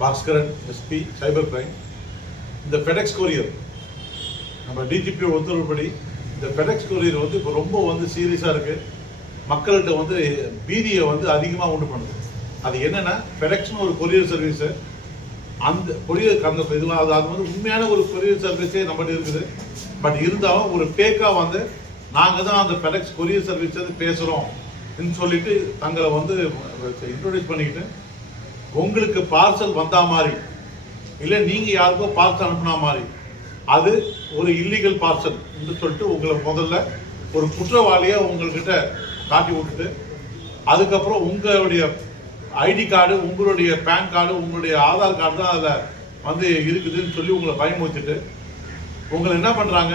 Bhaskaran SP cyber crime. இந்த FedEx courier நம்ம DGP உத்தரவுப்படி இந்த ஃபெடெக்ஸ் கொரியர் வந்து இப்போ ரொம்ப சீரியஸாக இருக்குது. மக்கள்கிட்ட பீதியை அதிகமாக உண்டு பண்ணுது. அது என்னென்னா, ஃபெடெக்ஸ்னு ஒரு கொரியர் சர்வீஸு, அந்த கொரியர் அந்த இதெல்லாம் அது உண்மையான ஒரு கொரியர் சர்வீஸே நம்மகிட்ட இருக்குது. பட் இருந்தாலும் ஒரு ஃபேக்காக நாங்கள் தான் அந்த ஃபெடெக்ஸ் கொரியர் சர்வீஸ் பேசுகிறோம் சொல்லிட்டு தங்களை இன்ட்ரோடியூஸ் பண்ணிக்கிட்டு உங்களுக்கு பார்சல் வந்தா மாதிரி இல்லை நீங்கள் யாருக்கோ பார்சல் அனுப்புனா மாதிரி அது ஒரு இல்லீகல் பார்சல் என்று சொல்லிட்டு உங்களை முதல்ல ஒரு குற்றவாளியாக உங்கள்கிட்ட காட்டி விட்டுட்டு, அதுக்கப்புறம் உங்களுடைய ஐடி கார்டு, உங்களுடைய பேன் கார்டு, உங்களுடைய ஆதார் கார்டு தான் அதில் இருக்குதுன்னு சொல்லி உங்களை பயமுறுத்திட்டு உங்களை என்ன பண்ணுறாங்க,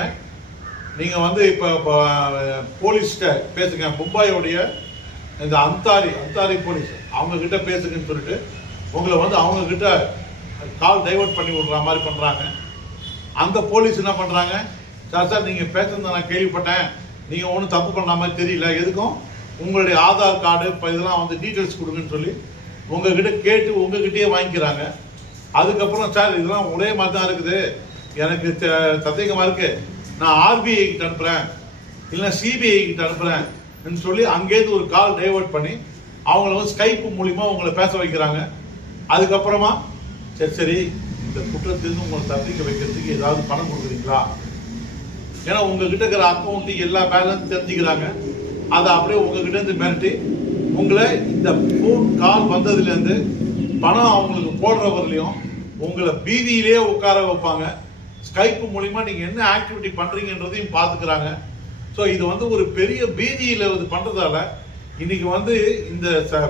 நீங்கள் இப்போ போலீஸ்கிட்ட பேசுங்க, மும்பாயோடைய இந்த அந்தாரி போலீஸ் அவங்க கிட்ட பேசுங்கன்னு சொல்லிட்டு உங்களை அவங்க கிட்ட கால் டைவர்ட் பண்ணி விடுற மாதிரி பண்ணுறாங்க. அந்த போலீஸ் என்ன பண்ணுறாங்க, சார் நீங்கள் பேசுறத நான் கேள்விப்பட்டேன், நீங்கள் ஒன்றும் தப்பு பண்ணுற மாதிரி தெரியல, எதுக்கும் உங்களுடைய ஆதார் கார்டு இப்போ இதெல்லாம் டீட்டெயில்ஸ் கொடுங்கன்னு சொல்லி உங்ககிட்ட கேட்டு உங்ககிட்டயே வாங்கிக்கிறாங்க. அதுக்கப்புறம் சார் இதெல்லாம் ஒரே மாதிரி தான் இருக்குது, எனக்கு சந்தேகமாக இருக்குது, நான் ஆர்பிஐ கிட்ட அனுப்புகிறேன் இல்லைன்னா சிபிஐ கிட்ட அனுப்புகிறேன் சொல்லி அங்கேருந்து ஒரு கால் டைவர்ட் பண்ணி அவங்கள ஸ்கைப் மூலிமா உங்களை பேச வைக்கிறாங்க. அதுக்கப்புறமா சரி இந்த குற்றத்திலிருந்து உங்களை தப்பிக்க வைக்கிறதுக்கு ஏதாவது பணம் கொடுக்குறீங்களா, ஏன்னா உங்ககிட்ட இருக்கிற அக்கௌண்ட்டு எல்லா பேலன்ஸ் தெரிஞ்சுக்கிறாங்க. அதை அப்படியே உங்ககிட்ட இருந்து மிரட்டி உங்களை இந்த ஃபோன் கால் வந்ததுலேருந்து பணம் அவங்களுக்கு போடுறவர்களையும் உங்களை பீதியிலே உட்கார வைப்பாங்க. ஸ்கைப் மூலிமா நீங்கள் என்ன ஆக்டிவிட்டி பண்ணுறீங்கன்றதையும் பார்த்துக்கிறாங்க. ஸோ இது ஒரு பெரிய பீதியில் பண்ணுறதால இன்னைக்கு இந்த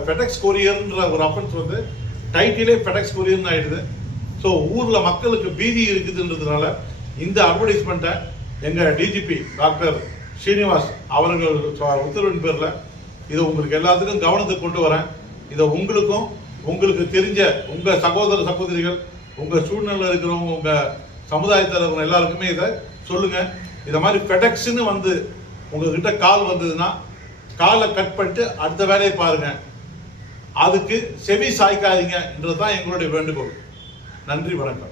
ஃபெடெக்ஸ் கொரியர்ன்ற ஒரு அஃபென்ஸ் டைட்டிலே ஃபெடெக்ஸ் கொரியர்னு ஆயிடுது. ஸோ ஊரில் மக்களுக்கு பீதி இருக்குதுன்றதுனால இந்த அட்வர்டைஸ்மெண்ட்டை எங்கள் டிஜிபி டாக்டர் ஸ்ரீனிவாஸ் அவர்கள் உத்தரவின் பேரில் இதை உங்களுக்கு எல்லாத்துக்கும் கவனத்துக்கு கொண்டு வரேன். இதை உங்களுக்கும் உங்களுக்கு தெரிஞ்ச உங்கள் சகோதர சகோதரிகள், உங்கள் சூழ்நிலை இருக்கிறவங்க, உங்கள் சமுதாயத்தில் இருக்கிறவங்க எல்லாருக்குமே இதை சொல்லுங்கள். இதை மாதிரி ஃபெடெக்ஸ்ன்னு உங்ககிட்ட கால் வந்ததுன்னா காலை கட் பண்ணிட்டு அடுத்த வேலையை பாருங்கள், அதுக்கு செவி சாய்க்காதீங்கன்றது தான் எங்களுடைய வேண்டுகோள். நன்றி, வணக்கம்.